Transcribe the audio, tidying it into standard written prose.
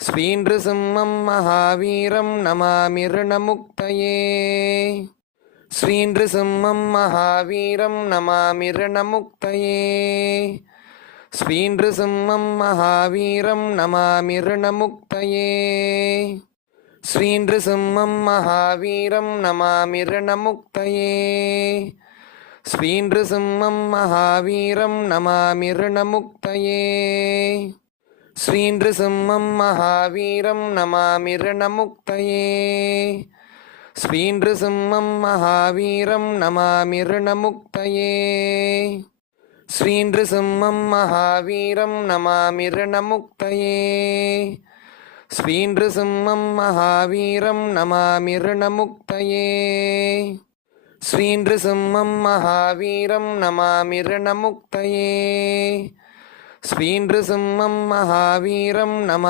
श्रीनृसिंहं महावीरं Namami ऋणमुक्तये श्रीनृसिंहं महावीरं Namami ऋणमुक्तये श्रीनृसिंहं महावीरं Namami ऋणमुक्तये श्रीनृसिंहं महावीरं Namami ऋणमुक्तये श्रीनृसिंहं महावीरं Namami ऋणमुक्तये श्रीनृसिंहं महावीरं Namami ऋणमुक्तये श्रीनृसिंहं महावीरं Namami ऋणमुक्तये श्रीनृसिंहं महावीरं Namami ऋणमुक्तये श्रीनृसिंहं महावीरं Namami ऋणमुक्तये श्रीनृसिंहं महावीरं Namami ऋणमुक्तये श्रीनृसिंहं महावीरं Namami